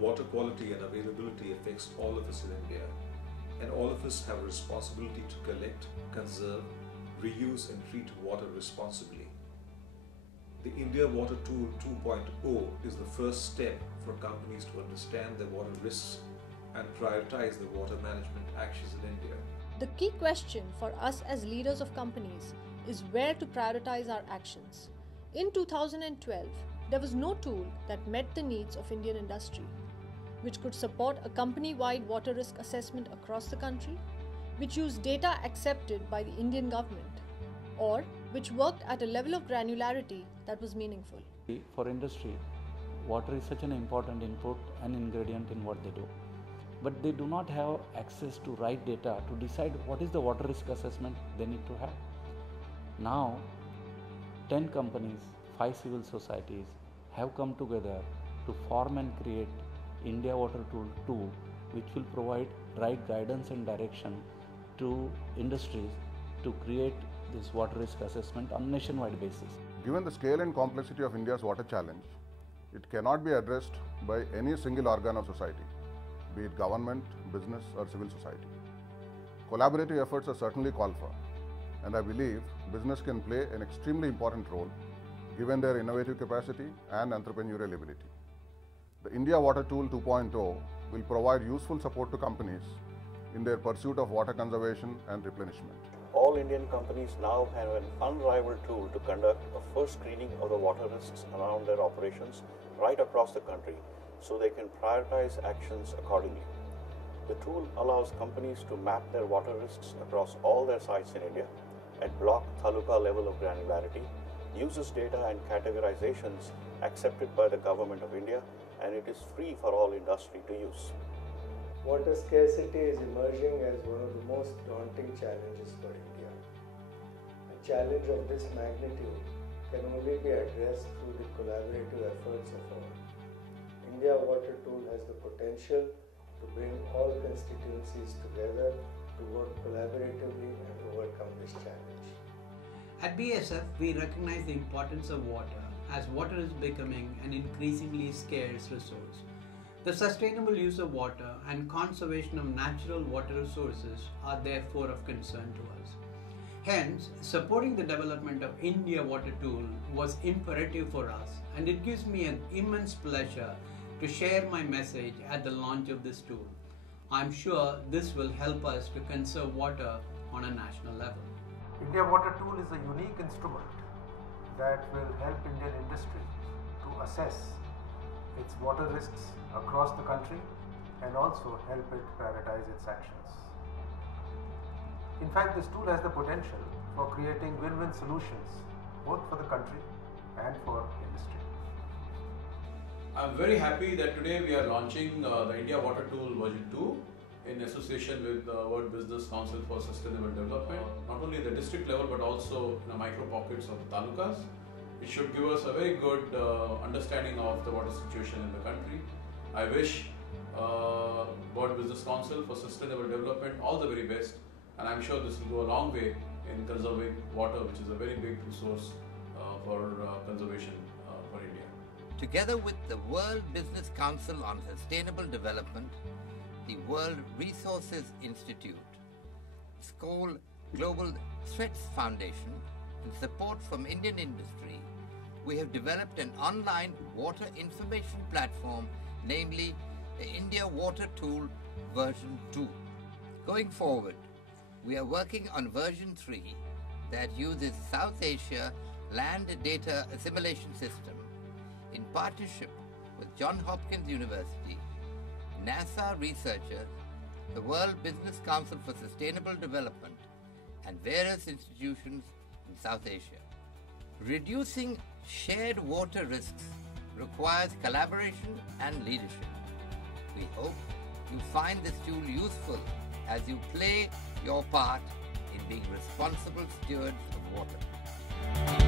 water quality and availability affects all of us in India, and all of us have a responsibility to collect, conserve, reuse and treat water responsibly. The India Water Tool 2.0 is the first step for companies to understand their water risks and prioritize their water management actions in India. The key question for us as leaders of companies is where to prioritize our actions. In 2012, there was no tool that met the needs of Indian industry, which could support a company-wide water risk assessment across the country, which used data accepted by the Indian government, or which worked at a level of granularity that was meaningful. For industry, water is such an important input and ingredient in what they do. But they do not have access to right data to decide what is the water risk assessment they need to have. Now, 10 companies, 5 civil societies have come together to form and create India Water Tool 2, which will provide right guidance and direction to industries to create this water risk assessment on a nationwide basis. Given the scale and complexity of India's water challenge, it cannot be addressed by any single organ of society, be it government, business or civil society. Collaborative efforts are certainly called for, and I believe business can play an extremely important role given their innovative capacity and entrepreneurial ability. The India Water Tool 2.0 will provide useful support to companies in their pursuit of water conservation and replenishment. All Indian companies now have an unrivaled tool to conduct a first screening of the water risks around their operations right across the country, so they can prioritize actions accordingly. The tool allows companies to map their water risks across all their sites in India at block taluka level of granularity, uses data and categorizations accepted by the Government of India, and it is free for all industry to use. Water scarcity is emerging as one of the most daunting challenges for India. A challenge of this magnitude can only be addressed through the collaborative efforts of all. India Water Tool has the potential to bring all constituencies together to work collaboratively and overcome this challenge. At BSF, we recognize the importance of water as water is becoming an increasingly scarce resource. The sustainable use of water and conservation of natural water resources are therefore of concern to us. Hence, supporting the development of India Water Tool was imperative for us, and it gives me an immense pleasure to share my message at the launch of this tool. I'm sure this will help us to conserve water on a national level. India Water Tool is a unique instrument that will help Indian industry to assess its water risks across the country and also help it prioritize its actions. In fact, this tool has the potential for creating win-win solutions both for the country and for industry. I'm very happy that today we are launching the India Water Tool version 2 in association with the World Business Council for Sustainable Development, not only at the district level but also in the micro pockets of the talukas. It should give us a very good understanding of the water situation in the country. I wish World Business Council for Sustainable Development all the very best, and I'm sure this will go a long way in conserving water, which is a very big resource for conservation for India. Together with the World Business Council on Sustainable Development, the World Resources Institute, Skoll Global Threats Foundation, and support from Indian industry, we have developed an online water information platform, namely the India Water Tool version 2. Going forward, we are working on version 3 that uses South Asia Land Data Assimilation System in partnership with Johns Hopkins University, NASA researchers, the World Business Council for Sustainable Development, and various institutions in South Asia. Reducing shared water risks requires collaboration and leadership. We hope you find this tool useful as you play your part in being responsible stewards of water.